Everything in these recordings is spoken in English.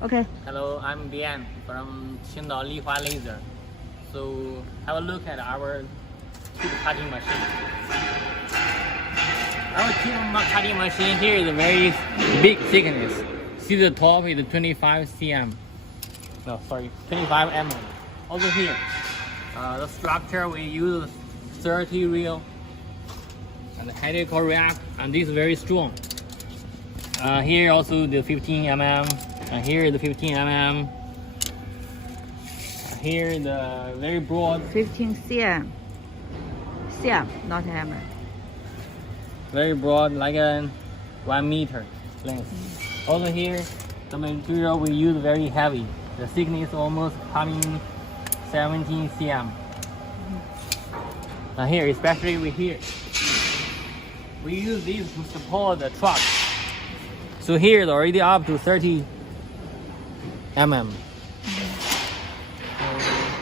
Okay. Hello, I'm Dian from Qingdao Lihua Laser. So have a look at our tube cutting machine. Our tube cutting machine here is a very big thickness. See the top is 25 cm. No, sorry, 25 mm. Also here, the structure we use 30 reel and the helical rack, and this is very strong. Here also the 15 mm, and here the 15 mm. Here the very broad, 15 cm. Cm, not mm. very broad, like a 1 meter length. Also here, the material we use very heavy. The thickness almost coming 17 cm. And here, especially we use these to support the truck. So here it's already up to 30 mm.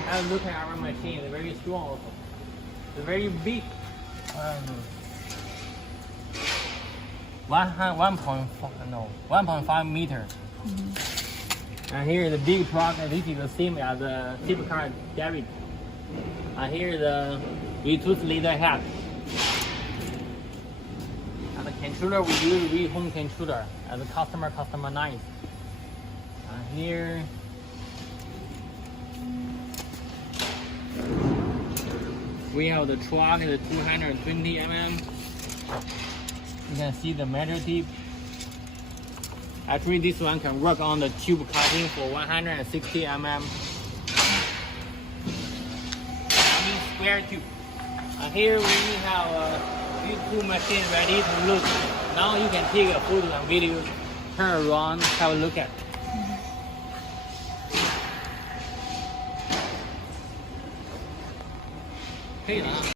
Have a look at our machine. It's very strong also. It's very big. 1.5 meter. And here is the big truck, and this is the same as the tip car David. And here is the Bluetooth laser head. And the controller we use with home controller as a customer customized. And here we have the truck is 220 mm. You can see the metal tip. Actually, this one can work on the tube cutting for 160 mm. Square tube. And here we have these two machines ready to look. Now you can take a photo and video, turn around, have a look at. Okay.